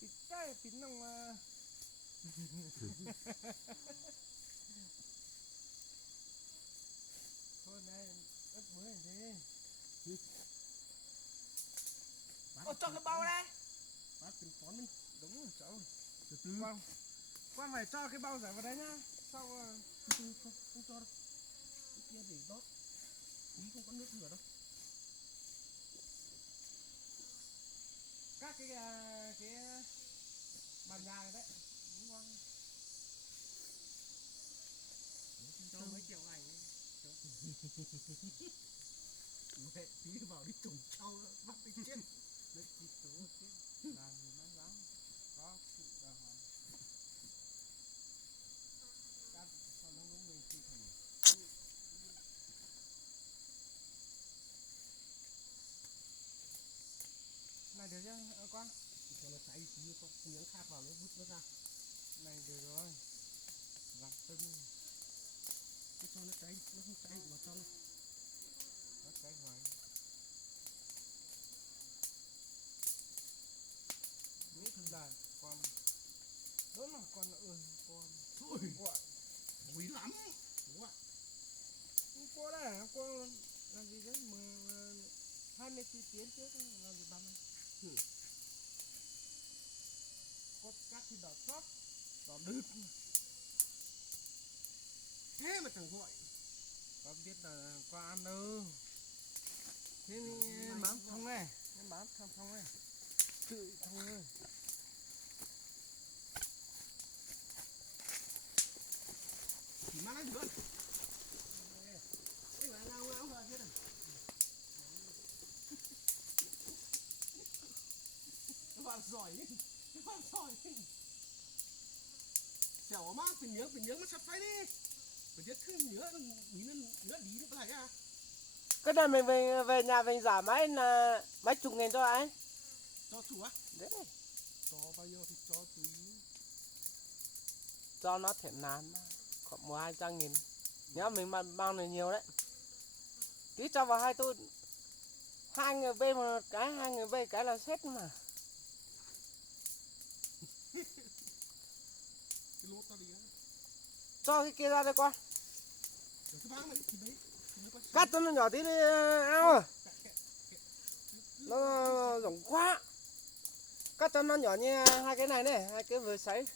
Pít cái pít nông thôi này ớt mới gì Ô cho cái bao đây. bát từng con đi đúng rồi cháu từ từ con phải cho cái bao giải vào đấy nhá sau Từ từ không cho đâu. Cái kia để đót. Ý không có nước rửa đâu. các cái bàn nhà này đấy đúng không Cho mấy triệu ảnh mẹ tí vào đi trồng trâu bắt đi chết. đất chỉ số chứ làm gì mà dám có sự đàng hoàng các sau nó đúng mình thì thành này được chưa con Cho nó cháy tí có miếng khác vào nó vứt nó ra. này được rồi làm tưng Cứ cho nó cháy, nó không cháy vào trong. nó cháy hoài nghĩ thật là con đó là con con Thôi gọi quý lắm đúng không ạ? cô đây cô làm gì đấy 24 tiếng trước làm gì băm Ừ. có cắt thì đỏ chót đỏ đứt Thế mà chẳng gọi. có biết là qua ăn đâu thế thì bám thông này em bám thông này tự thông ơi Chỉ mang anh luôn. Ôi mà ngao ngao rồi thế này. Các bạn giỏi đi. Các bạn giỏi đi. Xẻo má từng miếng mà sắp xoay đi. Phải biết thứ nhớ nhớ lý nó phải à. cái này mình về nhà mình giả máy là mấy chục nghìn cho anh Cho chủ á. đấy Cho bao nhiêu thì cho tùy. cho nó thèm nán khoảng 100-200 nghìn nhớ mình bao này nhiều đấy cứ cho vào hai tôi hai người bê một cái hai người bê cái là xét mà Cái lốt tao đi á. cho cái kia ra đây con Rồi cái bác này thì đấy. cắt cho nó nhỏ tí đi ao à nó rộng quá cắt cho nó nhỏ như hai cái này này hai cái vừa sấy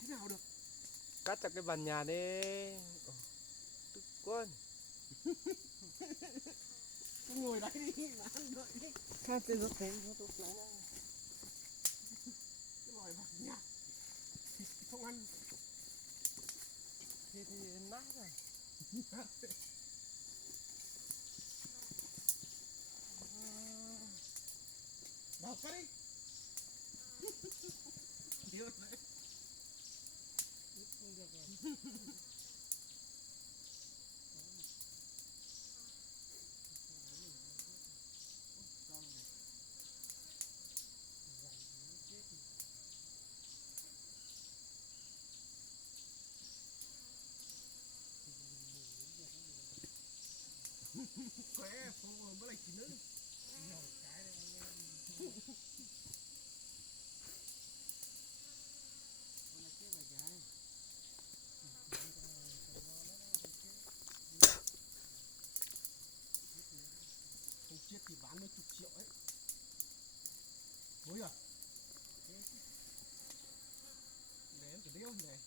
Thế nào được? cắt cho cái bàn nhà đi tức quân Cứ ngồi đấy đi mà ăn đợi đi. cắt cho nó thế nó tốt lắm Cái lòi bạc nhạt thì không ăn. thì nát rồi Bảo phát đi. Điều đấy. không được rồi Khỏe, phô mới lại chỉ nữa. nhiều cái đấy anh em con là chết rồi trái Không chết thì bán mấy chục triệu ấy. Bối à? Để em phải đeo này.